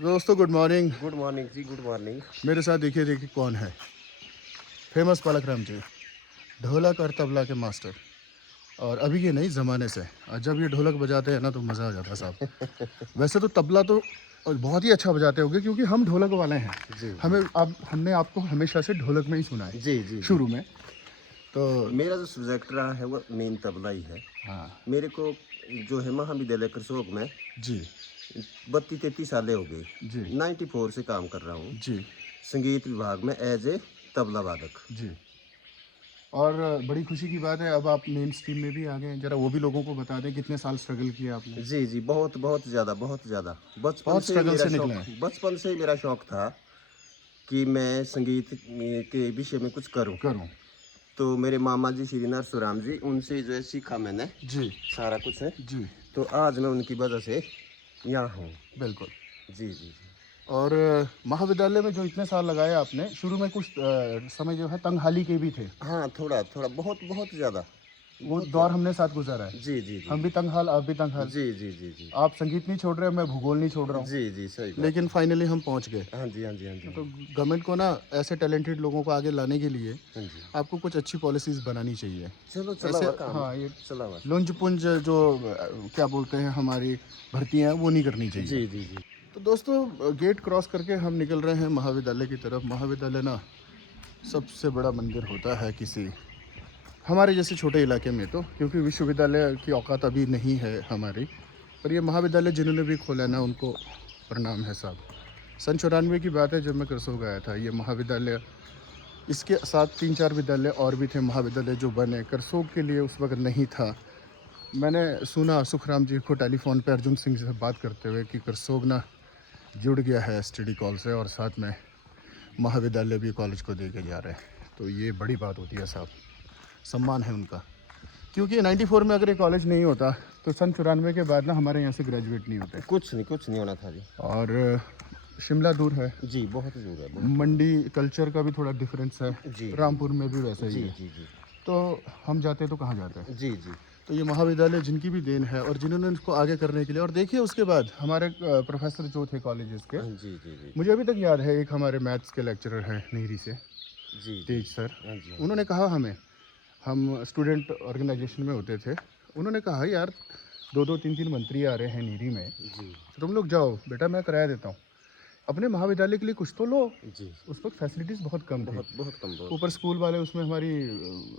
दोस्तों good morning. Good morning जी, good morning. मेरे साथ देखिए कौन है। फेमस पालक राम जी, ढोलक और तबला के मास्टर। और अभी के नहीं ज़माने से, और जब ये ढोलक बजाते हैं ना तो मज़ा आ जाता है साहब। वैसे तो तबला तो बहुत ही अच्छा बजाते होंगे क्योंकि हम ढोलक वाले हैं। जी हमने आपको हमेशा से ढोलक में ही सुना है जी जी जी। शुरू में। तो मेरा जो सब्जेक्ट रहा है वो मेन तबला ही है। हाँ मेरे को जो है महाविद्यालय करसोग में जी 32-33 सालें हो गई। जी 94 से काम कर रहा हूँ जी संगीत विभाग में एज ए तबला वादक। जी। और बड़ी खुशी की बात है अब आप मेन स्ट्रीम में भी आ गए हैं। ज़रा वो भी लोगों को बता दें कितने साल स्ट्रगल किया आपने। जी जी, बहुत बहुत ज़्यादा, बहुत ज़्यादा। बहुत स्ट्रगल से निकले हैं। बचपन से ही मेरा शौक था कि मैं संगीत के विषय में कुछ करूँ। करूँ। तो मेरे मामा जी श्री नरसुराम जी, उनसे जो है सीखा मैंने जी सारा कुछ है। जी तो आज मैं उनकी वजह से यहाँ हूँ। बिल्कुल। जी जी जी। और महाविद्यालय में जो इतने साल लगाए आपने, शुरू में कुछ समय जो है तंगहाली के भी थे। हाँ, थोड़ा थोड़ा, बहुत बहुत ज़्यादा, वो बहुत दौर ज़्यादा। हमने साथ गुजारा है। जी जी जी हम भी तंगहाल, आप भी तंगहाल। जी जी जी जी आप संगीत नहीं छोड़ रहे, मैं भूगोल नहीं छोड़ रहा हूँ। जी जी, सही बात लेकिन है। फाइनली हम पहुँच गए। हाँ जी, हाँ जी, हाँ जी, तो गवर्नमेंट को ना ऐसे टैलेंटेड लोगों को आगे लाने के लिए हाँ जी। आपको कुछ अच्छी पॉलिसीज़ बनानी चाहिए। चलो, चला ऐसे हुआ काम, हाँ, ये चला हुआ। लुंज पुंज जो क्या बोलते हैं हमारी भर्तियाँ, वो नहीं करनी चाहिए। जी जी जी तो दोस्तों गेट क्रॉस करके हम निकल रहे हैं महाविद्यालय की तरफ। महाविद्यालय ना सबसे बड़ा मंदिर होता है किसी हमारे जैसे छोटे इलाके में, तो क्योंकि विश्वविद्यालय की औकात अभी नहीं है हमारी, पर ये महाविद्यालय जिन्होंने भी खोला ना उनको प्रणाम है साहब। सन 94 की बात है जब मैं करसोग आया था। ये महाविद्यालय, इसके साथ 3-4 विद्यालय और भी थे महाविद्यालय जो बने। करसोग के लिए उस वक्त नहीं था। मैंने सुना सुखराम जी को टेलीफोन पे अर्जुन सिंह जी से बात करते हुए कि करसोग ना जुड़ गया है एसटीडी कॉल से और साथ में महाविद्यालय भी कॉलेज को दे के जा रहे हैं। तो ये बड़ी बात होती है साहब, सम्मान है उनका। क्योंकि 94 में अगर ये कॉलेज नहीं होता तो सन 94 के बाद ना हमारे यहाँ से ग्रेजुएट नहीं होते। कुछ नहीं होना था जी। और शिमला दूर है जी, बहुत दूर है, बहुत। मंडी, कल्चर का भी थोड़ा डिफरेंस है। जी रामपुर में भी वैसा ही जी है। जी जी तो हम जाते तो कहाँ जाते हैं। जी जी तो ये महाविद्यालय जिनकी भी देन है और जिन्होंने इसको आगे करने के लिए, और देखिए उसके बाद हमारे प्रोफेसर जो थे कॉलेजेस के, हाँ जी जी जी मुझे अभी तक याद है एक हमारे मैथ्स के लेक्चरर हैं नीरी से, जी तेज सर। हाँ जी, हाँ उन्होंने कहा हमें, हम स्टूडेंट ऑर्गेनाइजेशन में होते थे, उन्होंने कहा यार 2-2 3-3 मंत्री आ रहे हैं नीरी में, जी तो तुम लोग जाओ बेटा, मैं किराया देता हूँ, अपने महाविद्यालय के लिए कुछ तो लो। जी। उस वक्त फैसिलिटीज़ बहुत कम थी। बहुत बहुत कम, बहुत। ऊपर स्कूल वाले, उसमें हमारी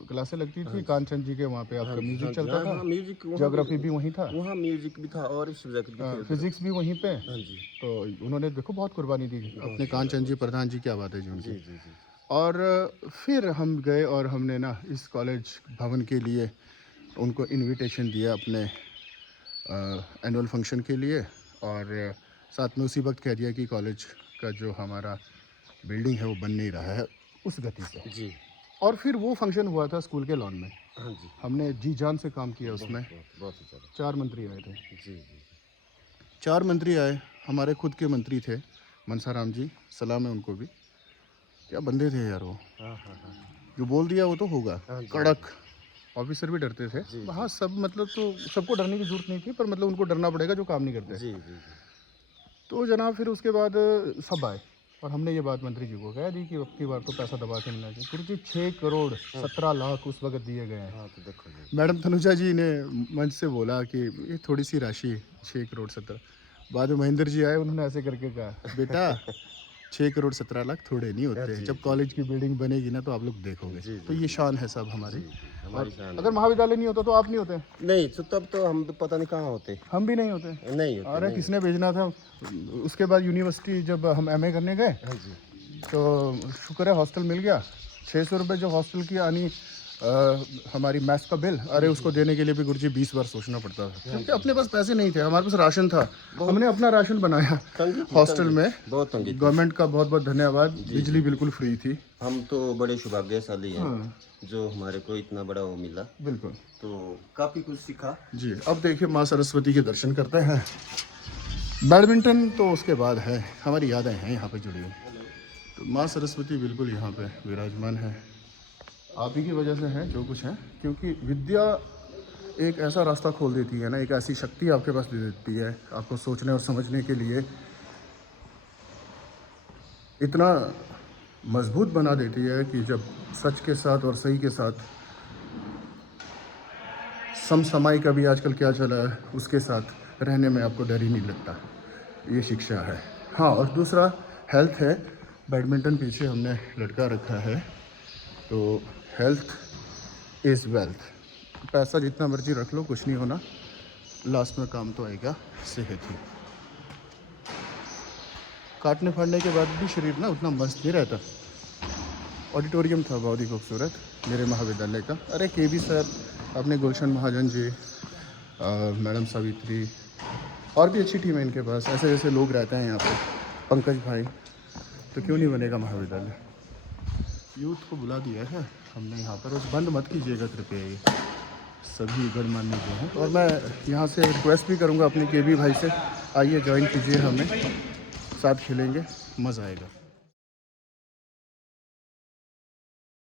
क्लासें लगती थी कांचन जी के, वहाँ पे हाँ आपका जी, म्यूज़िक हाँ जी, चलता हाँ था। हाँ, म्यूजिक ज्योग्राफी भी वहीं था, वहाँ म्यूजिक भी था और सब्जेक्ट भी थे उधर। फिजिक्स भी वहीं पे। हाँ जी, तो उन्होंने देखो बहुत कुर्बानी दी अपने कांचन जी प्रधान जी, क्या बात है जी जी उनकी। जी जी और फिर हम गए और हमने ना इस कॉलेज भवन के लिए उनको इनविटेशन दिया अपने एनुअल फंक्शन के लिए। और साथ में उसी वक्त कह दिया कि कॉलेज का जो हमारा बिल्डिंग है वो बन नहीं रहा है उस गति से। जी। और फिर वो फंक्शन हुआ था स्कूल के लॉन में। हाँ जी, हमने जी जान से काम किया उसमें। बहुत बहुत ही ज़्यादा। 4 मंत्री आए थे। जी जी 4 मंत्री आए, हमारे खुद के मंत्री थे मनसाराम जी, सलाम है उनको भी। क्या बंदे थे यार वो, हाँ हाँ हाँ जो बोल दिया वो तो होगा। हाँ जी, कड़क। ऑफिसर भी डरते थे। जी, हाँ सब, मतलब तो सबको डरने की जरूरत नहीं थी, पर मतलब उनको डरना पड़ेगा जो काम नहीं करते। जी जी जी तो जनाब फिर उसके बाद सब आए और हमने ये बात मंत्री जी को कह दी कि अब की बार तो पैसा दबा के मिलना चाहिए। गुरु जी 6 करोड़ 17 लाख उस वक्त दिए गए हैं। हाँ, तो देखो जी। मैडम तनुजा जी ने मंच से बोला कि ये थोड़ी सी राशि 6 करोड़ 17। बाद में महेंद्र जी आए, उन्होंने ऐसे करके कहा बेटा 6 करोड़ 17 लाख थोड़े नहीं होते। जी, जब कॉलेज की बिल्डिंग बनेगी ना तो आप लोग देखोगे। जी, तो ये शान है सब हमारी। जी, हमारी शान अगर महाविद्यालय नहीं होता तो आप नहीं होते, नहीं, तो तब तो हम तो पता नहीं कहाँ होते। हम भी नहीं होते। नहीं होते, अरे नहीं किसने भेजना था। उसके बाद यूनिवर्सिटी जब हम एमए करने गए होते। हाँ जी, तो शुक्र है हॉस्टल मिल गया। 600 रुपये जो हॉस्टल की आनी हमारी मैथ्स का बिल, अरे उसको देने के लिए भी गुरुजी 20 बार सोचना पड़ता था, क्योंकि अपने पास पैसे नहीं थे, हमारे पास राशन था। हमने अपना राशन बनाया तंगी थी, हॉस्टल तंगी, में। बहुत तंगी थी। गवर्नमेंट का बहुत बहुत धन्यवाद, बिजली बिल्कुल फ्री थी। हम तो बड़े सौभाग्यशाली हैं हाँ जो हमारे को इतना बड़ा वो मिला। बिल्कुल तो काफ़ी कुछ सीखा। जी। अब देखिए माँ सरस्वती के दर्शन करते हैं। बैडमिंटन तो उसके बाद है, हमारी यादें हैं यहाँ पे जुड़ी हुई। तो माँ सरस्वती बिल्कुल यहाँ पे विराजमान है। आप ही की वजह से है जो कुछ है, क्योंकि विद्या एक ऐसा रास्ता खोल देती है ना, एक ऐसी शक्ति आपके पास दे देती है आपको सोचने और समझने के लिए इतना मजबूत बना देती है कि जब सच के साथ और सही के साथ समसमाई का भी आजकल क्या चला है, उसके साथ रहने में आपको डर ही नहीं लगता। ये शिक्षा है। हाँ, और दूसरा हेल्थ है। बैडमिंटन पीछे हमने लटका रखा है, तो हेल्थ इज़ वेल्थ। पैसा जितना मर्जी रख लो, कुछ नहीं होना, लास्ट में काम तो आएगा सेहत ही। काटने फाड़ने के बाद भी शरीर ना उतना मस्त नहीं रहता। ऑडिटोरियम था बहुत ही खूबसूरत मेरे महाविद्यालय का। अरे केबी सर, अपने गुलशन महाजन जी, मैडम सावित्री, और भी अच्छी टीम है इनके पास। ऐसे ऐसे लोग रहते हैं यहाँ पे, पंकज भाई, तो क्यों नहीं बनेगा महाविद्यालय। यूथ को बुला दिया है हमने यहाँ पर, बस बंद मत कीजिएगा कृपया, ये सभी गणमान्य जो हैं। और मैं यहाँ से रिक्वेस्ट भी करूँगा अपने केबी भाई से, आइए ज्वाइन कीजिए हमें, साथ खेलेंगे, मज़ा आएगा।